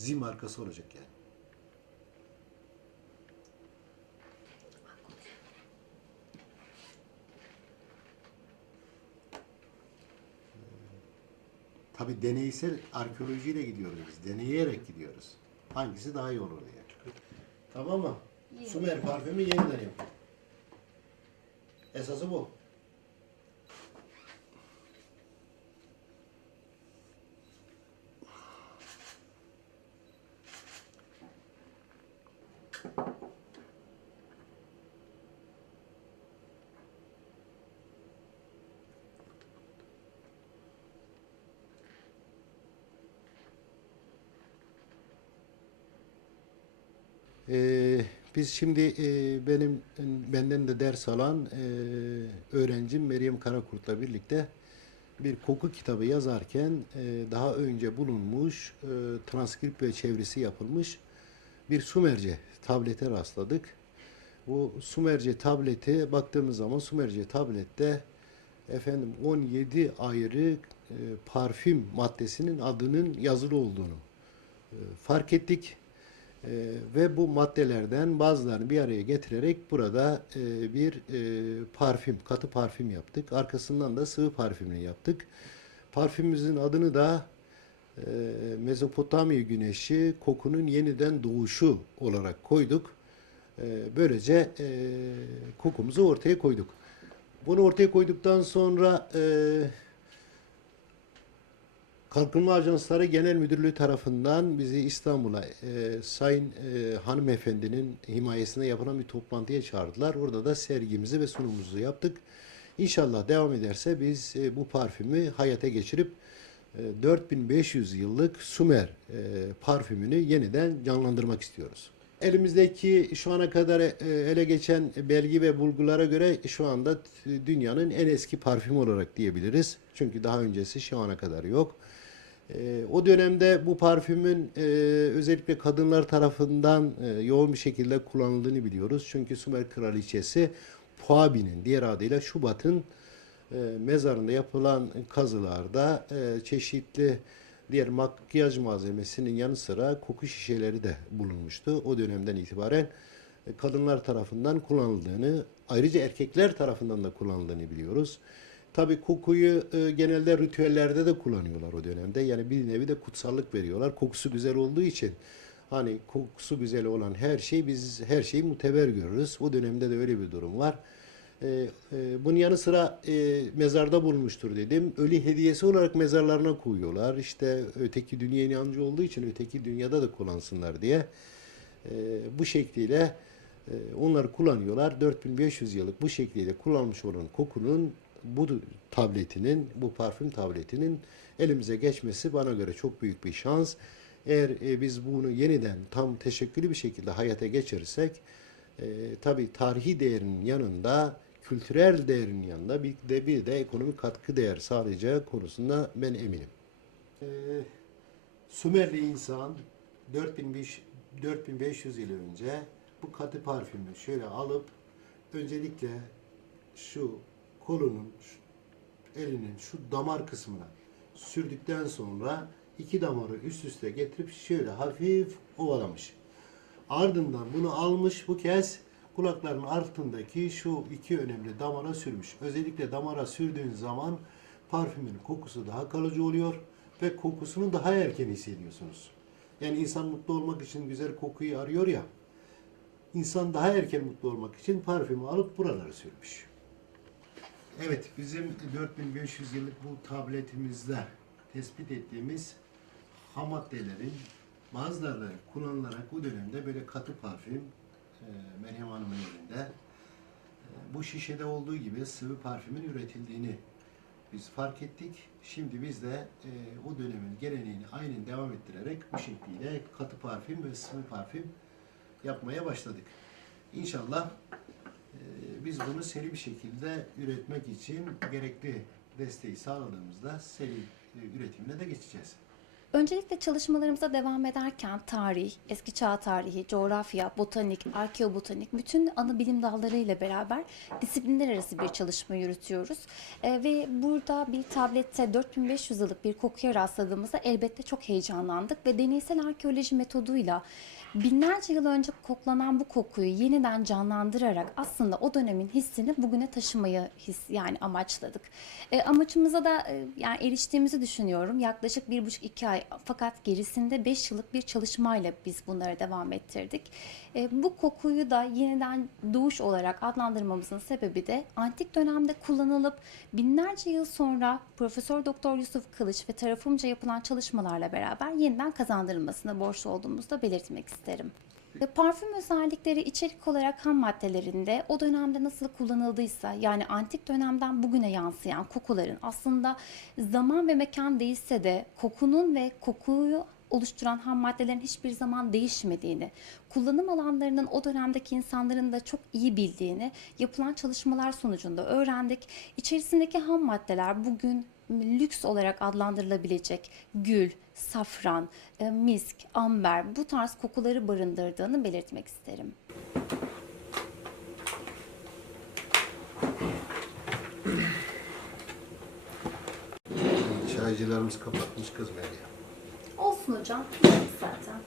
Z markası olacak yani. Tabi deneysel arkeolojiyle gidiyoruz biz. Deneyerek gidiyoruz. Hangisi daha iyi olur diye. Tamam mı? Sumer parfümü yeniden yap. Esası bu. Ee, biz şimdi e, benim benden de ders alan e, öğrencim Meryem Karakurt'la birlikte bir koku kitabı yazarken e, daha önce bulunmuş e, transkript ve çevirisi yapılmış bir Sumerce tablete rastladık. Bu Sumerce tablete baktığımız zaman Sumerce tablette efendim 17 ayrı e, parfüm maddesinin adının yazılı olduğunu fark ettik. Ee, ve bu maddelerden bazılarını bir araya getirerek burada e, bir e, parfüm, katı parfüm yaptık. Arkasından da sıvı parfümünü yaptık. Parfümümüzün adını da e, Mezopotamya güneşi kokunun yeniden doğuşu olarak koyduk. E, böylece e, kokumuzu ortaya koyduk. Bunu ortaya koyduktan sonra e, Kalkınma Ajansları Genel Müdürlüğü tarafından bizi İstanbul'a e, Sayın e, hanımefendinin himayesinde yapılan bir toplantıya çağırdılar. Orada da sergimizi ve sunumumuzu yaptık. İnşallah devam ederse biz e, bu parfümü hayata geçirip e, 4500 yıllık Sumer e, parfümünü yeniden canlandırmak istiyoruz. Elimizdeki şu ana kadar e, ele geçen belgi ve bulgulara göre şu anda dünyanın en eski parfüm olarak diyebiliriz. Çünkü daha öncesi şu ana kadar yok. Ee, o dönemde bu parfümün e, özellikle kadınlar tarafından e, yoğun bir şekilde kullanıldığını biliyoruz. Çünkü Sümer kraliçesi Puabi'nin diğer adıyla Şubat'ın e, mezarında yapılan kazılarda e, çeşitli diğer makyaj malzemesinin yanı sıra koku şişeleri de bulunmuştu. O dönemden itibaren e, kadınlar tarafından kullanıldığını, ayrıca erkekler tarafından da kullanıldığını biliyoruz. Tabii kokuyu e, genelde ritüellerde de kullanıyorlar o dönemde. Yani bir nevi de kutsallık veriyorlar. Kokusu güzel olduğu için hani kokusu güzel olan her şey biz her şeyi muteber görürüz. O dönemde de öyle bir durum var. E, e, bunun yanı sıra e, mezarda bulunmuştur dedim. Ölü hediyesi olarak mezarlarına koyuyorlar. İşte öteki dünya inancı olduğu için öteki dünyada da kullansınlar diye. E, bu şekliyle e, onları kullanıyorlar. 4500 yıllık bu şekliyle kullanmış olan kokunun bu tabletinin, bu parfüm tabletinin elimize geçmesi bana göre çok büyük bir şans. Eğer e, biz bunu yeniden tam teşekküllü bir şekilde hayata geçirirsek e, tabii tarihi değerinin yanında kültürel değerinin yanında bir de bir de ekonomik katkı değer sağlayacağı konusunda ben eminim. Ee, Sümerli insan 4500 4500 yıl önce bu katı parfümü şöyle alıp öncelikle şu kolunun elinin şu damar kısmına sürdükten sonra iki damarı üst üste getirip şöyle hafif ovalamış. Ardından bunu almış bu kez kulakların altındaki şu iki önemli damara sürmüş. Özellikle damara sürdüğün zaman parfümün kokusu daha kalıcı oluyor ve kokusunu daha erken hissediyorsunuz. Yani insan mutlu olmak için güzel kokuyu arıyor ya. İnsan daha erken mutlu olmak için parfümü alıp buraları sürmüş. Evet, bizim 4500 yıllık bu tabletimizde tespit ettiğimiz ham maddelerin bazıları kullanılarak bu dönemde böyle katı parfüm e, Meryem Hanım'ın elinde e, bu şişede olduğu gibi sıvı parfümün üretildiğini biz fark ettik. Şimdi biz de e, o dönemin geleneğini aynen devam ettirerek bu şekliyle katı parfüm ve sıvı parfüm yapmaya başladık. İnşallah ee, biz bunu seri bir şekilde üretmek için gerekli desteği sağladığımızda seri e, üretimine de geçeceğiz. Öncelikle çalışmalarımıza devam ederken tarih, eski çağ tarihi, coğrafya, botanik, arkeobotanik bütün ana bilim dallarıyla beraber disiplinler arası bir çalışma yürütüyoruz. Ee, ve burada bir tablette 4500 yıllık bir kokuya rastladığımızda elbette çok heyecanlandık ve deneysel arkeoloji metoduyla binlerce yıl önce koklanan bu kokuyu yeniden canlandırarak aslında o dönemin hissini bugüne taşımayı his yani amaçladık. E, amacımıza da e, yani eriştiğimizi düşünüyorum. Yaklaşık bir buçuk iki ay fakat gerisinde beş yıllık bir çalışmayla biz bunları devam ettirdik. E, bu kokuyu da yeniden doğuş olarak adlandırmamızın sebebi de antik dönemde kullanılıp binlerce yıl sonra Profesör Doktor Yusuf Kılıç ve tarafımca yapılan çalışmalarla beraber yeniden kazandırılmasına borçlu olduğumuzu da belirtmek isterim. Ve Parfüm özellikleri içerik olarak ham maddelerinde o dönemde nasıl kullanıldıysa yani antik dönemden bugüne yansıyan kokuların aslında zaman ve mekan değişse de kokunun ve kokuyu oluşturan ham maddelerin hiçbir zaman değişmediğini, kullanım alanlarının o dönemdeki insanların da çok iyi bildiğini yapılan çalışmalar sonucunda öğrendik. İçerisindeki ham maddeler bugün lüks olarak adlandırılabilecek gül, safran, e, misk, amber bu tarz kokuları barındırdığını belirtmek isterim. Çaycılarımız kapatmış kız Meryem. Olsun hocam. Zaten.